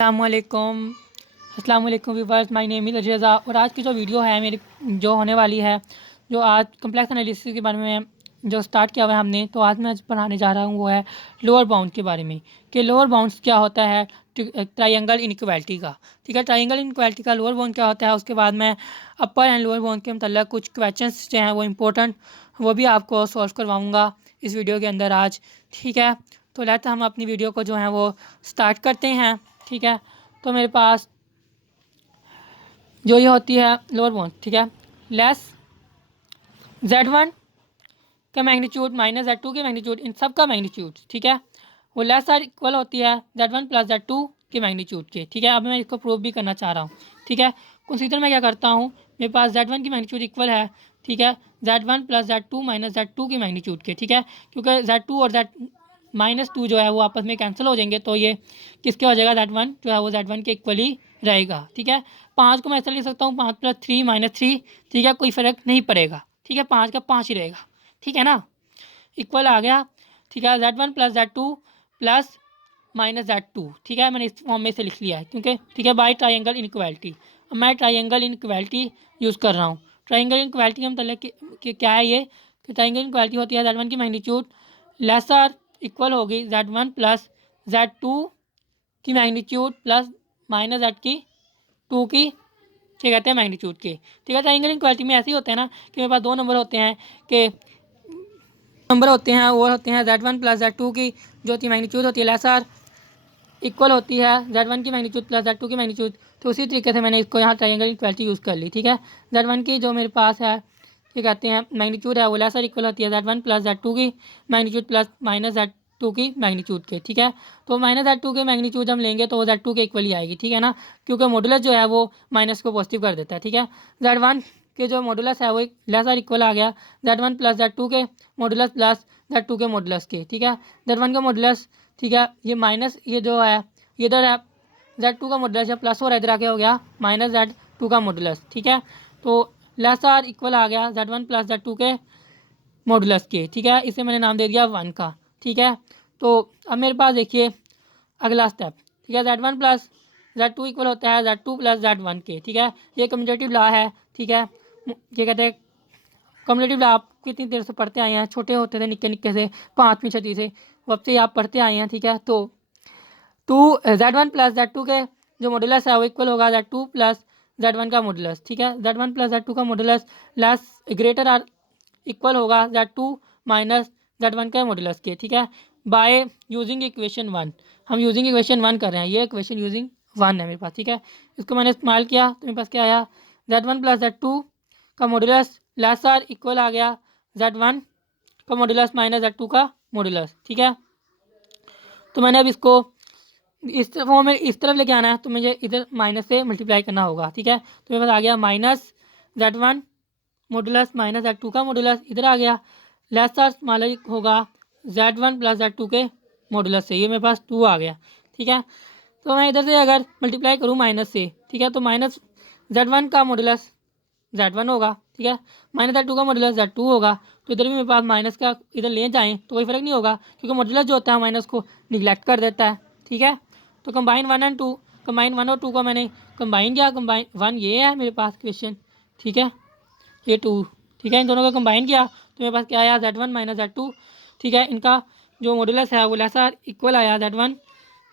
अस्सलामुअलैकुम अस्सलामुअलैकुम viewers, my name is रज़ा। और आज की जो वीडियो है मेरी जो होने वाली है, जो आज कम्प्लेक्स एनालिसिस के बारे में जो स्टार्ट किया हुआ है हमने, तो आज मैं पढ़ाने जा रहा हूँ वो है लोअर बाउंड के बारे में कि लोअर बाउंड्स क्या होता है ट्रायंगल इनइक्वालिटी का। ठीक है, ट्रायंगल इनइक्वालिटी का लोअर बाउंड क्या होता है। उसके बाद मैं अपर एंड लोअर बाउंड के मतलब कुछ क्वेश्चंस जो हैं वो इम्पोर्टेंट वो भी आपको सॉल्व करवाऊँगा इस वीडियो के अंदर आज। ठीक है, तो लेट हम अपनी वीडियो को जो है वो स्टार्ट करते हैं। ठीक है, तो मेरे पास जो ये होती है लोअर बाउंड, ठीक है, लेस z1 का मैग्नीट्यूड माइनस z2 के मैग्नीट्यूड, इन सब का मैग्नीट्यूड, ठीक है, वो लेस आर इक्वल होती है z1 प्लस z2 के मैग्नीट्यूड के। ठीक है, अब मैं इसको प्रूव भी करना चाह रहा हूँ। ठीक है, कंसीडर मैं क्या करता हूँ, मेरे पास z1 की मैग्नीट्यूड इक्वल है, ठीक है, z1 plus z2 minus z2 के मैग्नीट्यूड के। ठीक है, क्योंकि z2 और -2 जो है वो आपस में कैंसिल हो जाएंगे, तो ये किसके हो जाएगा, z1 जो है वो z1 के इक्वल ही रहेगा। ठीक है, 5 को मैं ऐसा लिख सकता हूँ 5 + 3 - 3। ठीक है, कोई फ़र्क नहीं पड़ेगा। ठीक है, 5 का 5 ही रहेगा। ठीक है ना, इक्वल आ गया। ठीक है, z1 plus z2 plus minus z2। ठीक है, मैंने इस फॉर्म में से लिख लिया है क्योंकि ठीक है बाय ट्रायंगल इनइक्वालिटी। अब मैं ट्रायंगल इनइक्वालिटी यूज़ कर रहा हूँ। ट्रायंगल इनइक्वालिटी हम तले कि क्या है ये, कि ट्रायंगल इनइक्वालिटी होती है z1 की मैग्नीट्यूड लेसर इक्वल होगी z1 प्लस z2 की मैग्नीट्यूड प्लस माइनस z2 की क्या कहते हैं मैग्नीट्यूड के। ठीक है, ट्रायंगल इनइक्वालिटी में ऐसे ही होते हैं ना कि मेरे पास दो नंबर होते हैं कि वो होते हैं z1 प्लस z2 की जो होती है मैग्नीट्यूड होती है लेसर इक्वल होती है z1 की मैग्नीट्यूड प्लस z2 की मैग्नीट्यूड। तो उसी तरीके से मैंने इसको यहाँ ट्रायंगल इनइक्वालिटी यूज़ कर ली। ठीक है, z1 की जो मेरे पास है क्या कहते हैं मैग्नीट्यूड है वो लेसर इक्वल होती है z1 प्लस z2 की मैग्नीट्यूड प्लस माइनस z2 की मैग्नीट्यूड के। ठीक है, तो माइनस z2 के मैग्नीट्यूड हम लेंगे तो वो z2 के इक्वल ही आएगी। ठीक है ना, क्योंकि मॉडुलस जो है वो माइनस को पॉजिटिव कर देता है। ठीक है, z1 के जो मॉडुलस है वो लेसर इक्वल आ गया z1 प्लस z2 के मॉडुलस प्लस z2 के मॉडुलस के। ठीक है, z1 का मॉडुलस, ठीक है, ये माइनस ये जो है इधर है z2 का मॉडुलस या प्लस हो रहा है, इधर आके हो गया माइनस z2 का मॉडुलस। ठीक है, तो लेसर इक्वल आ गया z1 प्लस z2 के मॉडुलस के। ठीक है, इसे मैंने नाम दे दिया 1 का। ठीक है, तो अब मेरे पास देखिए अगला स्टेप। ठीक है, z1 प्लस z2 इक्वल होता है z2 प्लस z1 के। ठीक है, ये कम्यूटेटिव लॉ है। ठीक है, क्या कहते हैं कम्यूटेटिव लॉ आप कितनी देर से पढ़ते आए हैं, छोटे होते थे निक्के निक्के से 5वीं 6वीं से, वब से आप पढ़ते आए हैं। ठीक है, तो z1 प्लस z2 के जो मॉडुलस है वो इक्वल होगा z2 प्लस z1 का मॉडुलस। ठीक है, z1 प्लस z2 का modulus less greater or equal होगा z2 माइनस z1 का मॉडुलस के। ठीक है, बाय यूजिंग इक्वेशन 1, हम यूजिंग इक्वेशन 1 कर रहे हैं, ये इक्वेशन यूजिंग 1 है मेरे पास। ठीक है, इसको मैंने इस्तेमाल किया तो मेरे पास क्या आया, z1 प्लस z2 का मॉडुलस लेसर इक्वल आ गया z1 का मॉडुलस माइनस z2 का मॉडुलस। ठीक है, तो मैंने अब इसको इस तरफ में इस तरफ लेके आना है तो मुझे इधर माइनस से मल्टीप्लाई करना होगा। ठीक है, तो मेरे पास आ गया minus z1 modulus minus z2 का मॉडुलस, इधर आ गया लेसर स्मॉलर होगा z1 प्लस z2 के मॉडुलस से, ये मेरे पास 2 आ गया। ठीक है, तो मैं इधर से अगर मल्टीप्लाई करूँ माइनस से, ठीक है, तो माइनस z1 का मॉडुलस z1 होगा। ठीक है, माइनस z2 का मॉडुलस z2 होगा, तो इधर भी मेरे पास माइनस का इधर ले जाएँ तो कोई फ़र्क नहीं होगा क्योंकि मॉडुलस जो होता है माइनस को निगलेक्ट कर देता है। ठीक है, तो कंबाइन 1 एंड 2, कंबाइन 1 और 2 को मैंने कंबाइन किया, कंबाइन 1 ये है मेरे पास क्वेश्चन। ठीक है, ये 2, ठीक है, इन दोनों को कंबाइन किया तो मेरे पास क्या आया z1 माइनस z2। ठीक है, इनका जो मॉडुलस है वो लेसर इक्वल आया z1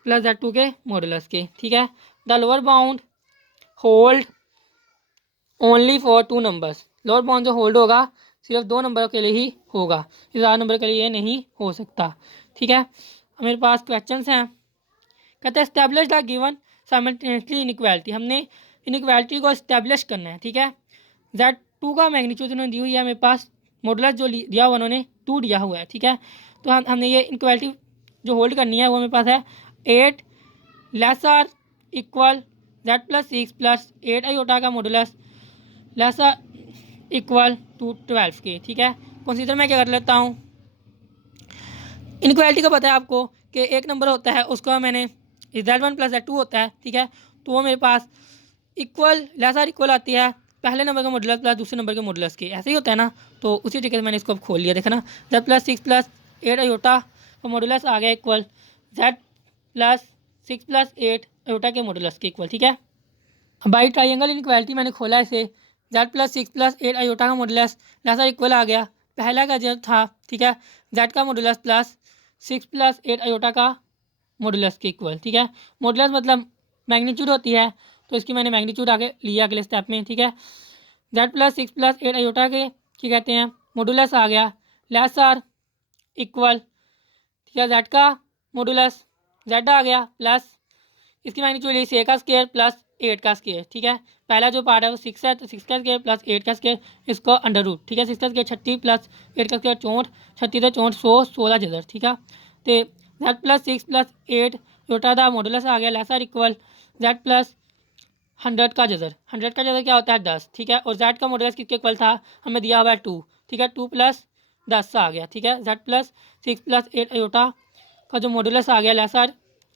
प्लस z2 के मॉडुलस के। ठीक है, the lower bound hold only for 2 numbers, lower bound जो होल्ड होगा सिर्फ 2 नंबरों के लिए ही होगा, इस 4 नंबर के लिए ये नहीं हो सकता। ठीक है, मेरे पास क्वेश्चंस हैं, कहते हैं establish the given simultaneously inequality, हमने इनइक्वालिटी को इस्टेब्लिश करना है। ठीक है, z2 का मैग्नीट्यूड उन्होंने दी हुई है मेरे पास, मॉडुलस जो दिया हुआ उन्होंने 2 दिया हुआ है। ठीक है, तो हमने ये इनइक्वालिटी जो होल्ड करनी है वो मेरे पास है 8 lesser equal z plus 6 plus 8 iota का मॉडुलस लेसर इक्वल टू 12 के। ठीक है, कंसीडर मैं क्या कर लेता हूँ, इनइक्वालिटी का पता है आपको कि एक नंबर होता है उसको मैंने z1 प्लस z2 होता है। ठीक है, तो वो मेरे पास इक्वल लेसर इक्वल आती है पहले नंबर का मॉडुलस प्लस दूसरे नंबर के मॉडुलस के, ऐसे ही होता है ना। तो उसी तरीके से मैंने इसको अब खोल लिया, देखा ना, z प्लस 6 प्लस 8 आयोटा का मॉडुलस आ गया इक्वल z प्लस 6 + 8 आयोटा के मॉडुलस के इक्वल। ठीक है, बाई ट्राइंगल इनइक्वालिटी मैंने खोला इसे, जेड प्लस 6 + 8 आयोटा का मॉडुलस लेसा इक्वल आ गया। पहला का जो था, ठीक है, जेड का मॉडुलस प्लस 6 + 8 आयोटा का मॉडुलस के इक्वल। ठीक है, मॉडुलस मतलब मैग्नीट्यूड होती है, तो इसकी मैंने मैग्नीट्यूड आगे लिया अगले स्टेप में। ठीक है, जेड प्लस 6 + 8 आयोटा के क्या कहते हैं मॉडुलस आ गया लेस आर इक्वल। ठीक है, जेड का मॉडुलस जेड आ गया प्लस इसकी मैग्नीट्यूड ली 6 का स्क्वायर प्लस 8 का स्क्वायर। ठीक है, पहला जो पार्ट है वो 6 है, तो 6 का स्क्वायर प्लस 8 का स्क्वायर, इसको अंडर रूट। ठीक है, 6 का स्क्वायर 36 प्लस 8 का स्क्वायर 64, 36 से 64 16 जदर। ठीक है, तो जेड प्लस 6 + 8 आयोटा का मॉडुलस आ गया लेसर इक्वल जेड प्लस 100 का जदर। 100 का जदर क्या होता है 10। ठीक है, और जेड का मॉडुलस किसके इक्वल था, हमें दिया हुआ है 2। ठीक है, 2 + 10 आ गया। ठीक है, जेड प्लस 6 + 8 आयोटा का जो मॉडुलस आ गया लेसर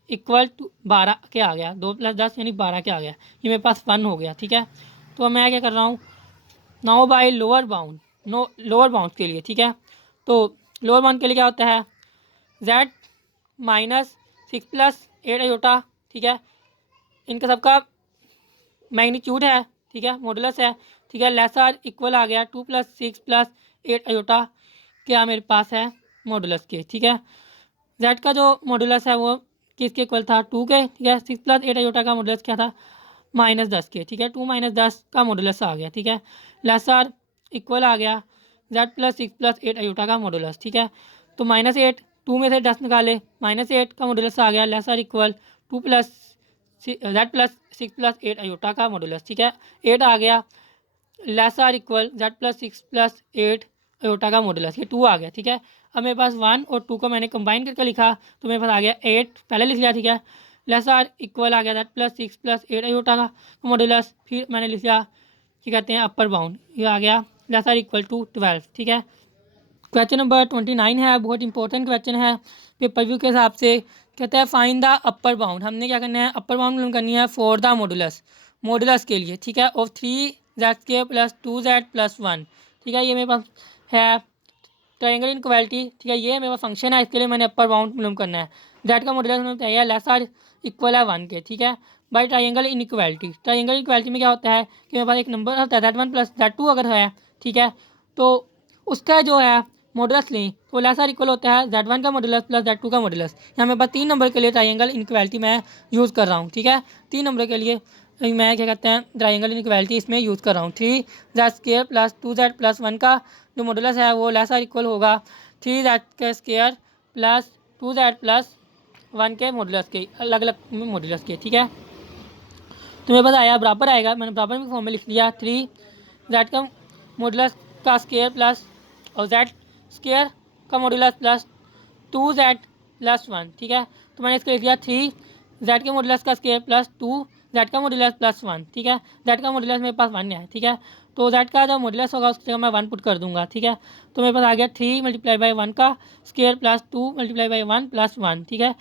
इक्वल टू 12 के आ गया, 2 + 10 यानी 12 के आ गया। ये मेरे पास 1 हो गया। ठीक है, तो मैं क्या कर रहा हूँ now by lower bound, lower bound के लिए। ठीक है, तो लोअर बाउंड के लिए क्या होता है जेड माइनस 6 + 8 आयोटा। ठीक है, इनका सबका मैग्नीट्यूड है। ठीक है, मॉडुलस है। ठीक है, लेसर इक्वल आ गया 2 + 6 + 8 आयोटा क्या मेरे पास है मॉडुलस के। ठीक है, जेड का जो मॉडुलस है वो किसके इक्वल था 2 के। ठीक है, 6 + 8 आयोटा का मॉडुलस क्या था -10 के। ठीक है, 2 - 10 का मॉडुलस आ गया। ठीक है, लेसर इक्वल आ गया जेड प्लस 6 + 8 आयोटा का मॉडुलस। ठीक है, तो -8 2 में से 10 निकाले, -8 का मॉडुलस आ गया lesser equal 2 + z plus 6 + 8 iota का मॉडुलस। ठीक है, 8 आ गया lesser equal z plus 6 + 8 iota का मॉडुलस, ये 2 आ गया। ठीक है, अब मेरे पास 1 और 2 को मैंने कंबाइन करके लिखा, तो मेरे पास आ गया 8 पहले लिख लिया। ठीक है, लेसर इक्वल आ गया जेड प्लस 6 + 8 आयोटा का मॉडुलस, फिर मैंने लिख लिया क्या कहते हैं अपर बाउंड, ये आ गया लेसर इक्वल टू 12। ठीक है, क्वेश्चन नंबर 29 है, बहुत इंपॉर्टेंट क्वेश्चन है पेपर व्यू के हिसाब से। कहता है फाइंड द अपर बाउंड, हमने क्या करना है अपर बाउंड करनी है फॉर द मॉडुलस, मॉडुलस के लिए। ठीक है, ऑफ 3z² + 2z + 1। ठीक है, ये मेरे पास है ट्रायंगल इनइक्वालिटी। ठीक है, ये मेरा फंक्शन है, इसके लिए मैंने अपर बाउंड मालूम करना है। जेड का मॉडुलस मैंने बताया लेसर इक्वल है 1 के। ठीक है, by triangle inequality, triangle inequality में क्या होता है कि मेरे पास एक नंबर होता है z1 + z2 अगर है। ठीक है, तो उसका जो है मॉडुलस लें तो लेसर इक्वल होता है z1 का मॉडुलस प्लस z2 का मॉडुलस। यहाँ मेरे पास 3 नंबर के लिए ट्रायंगल इनइक्वालिटी मैं यूज़ कर रहा हूँ। ठीक है, 3 नंबर के लिए मैं क्या कहते हैं ट्रायंगल इनइक्वालिटी इसमें यूज़ कर रहा हूँ। 3z² + 2z + 1 का जो मॉडुलस है वो लेसर इक्वल होगा 3z² + 2z + 1 के मॉडुलस के, अलग अलग मॉडुलस के। ठीक है, तो मेरे पास आया बराबर आएगा, मैंने बराबर में फॉर्म में लिख लिया 3z का मॉडुलस का स्क्वायर प्लस और z² का मॉडुलस प्लस 2z + 1। ठीक है, तो मैंने इसको लिख दिया 3z के मॉडुलस का स्क्वायर प्लस 2z का मॉडुलस प्लस 1। ठीक है, z का मॉडुलस मेरे पास 1 है। ठीक है, तो z का जो मॉडुलस होगा उसकी जगह मैं 1 पुट कर दूंगा। ठीक है, तो मेरे पास आ गया 3 × 1 का स्क्वायर प्लस 2 × 1 + 1। ठीक है,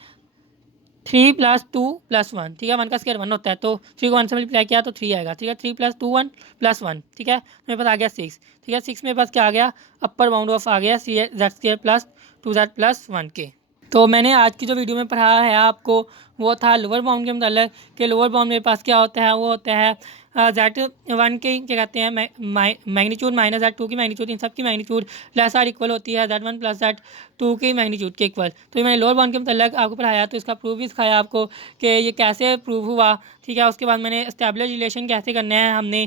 3 + 2 + 1। ठीक है, 1 का स्क्वायर 1 होता है, तो 3 को 1 से मल्टीप्लाई किया तो 3 आएगा। ठीक है, 3 + 2 1 + 1। ठीक है, मेरे पास आ गया 6। ठीक है, 6 मेरे पास क्या आ गया अपर बाउंड ऑफ आ गया z² + 2z + 1 के। तो मैंने आज की जो वीडियो में पढ़ाया है आपको वो था लोअर बाउंड के मतलब कि लोअर बाउंड मेरे पास क्या होता है वो होता है z1 के क्या कहते हैं मैग्नीट्यूड माइनस z2 की मैग्नीट्यूड, इन सब की मैग्नीट्यूड लेसर इक्वल होती है z1 + z2 की मैग्नीट्यूड के इक्वल। तो ये मैंने लोअर बाउंड के मतलब आपको पढ़ाया, तो इसका प्रूफ भी सिखाया आपको कि ये कैसे प्रूव हुआ। ठीक है, उसके बाद मैंने एस्टैब्लिश रिलेशन कैसे करना है, हमने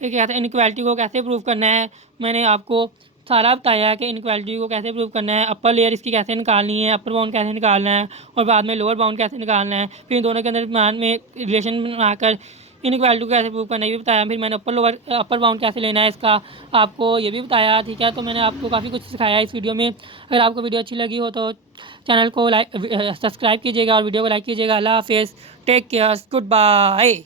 क्या कहते हैं इनइक्वालिटी को कैसे प्रूव करना है, मैंने आपको सारा बताया है कि इनइक्वालिटी को कैसे प्रूव करना है, अपर लेयर इसकी कैसे निकालनी है, अपर बाउंड कैसे निकालना है और बाद में लोअर बाउंड कैसे निकालना है, फिर इन दोनों के अंदर मान में रिलेशन बनाकर इनइक्वालिटी को कैसे प्रूव करना है ये भी बताया। फिर मैंने अपर बाउंड कैसे लेना है इसका आपको ये भी बताया। ठीक है, तो मैंने आपको काफ़ी कुछ सिखाया इस वीडियो में। अगर आपको वीडियो अच्छी लगी हो तो चैनल को सब्सक्राइब कीजिएगा और वीडियो को लाइक कीजिएगा। अल्लाह हाफिज़, टेक केयर, गुड बाय।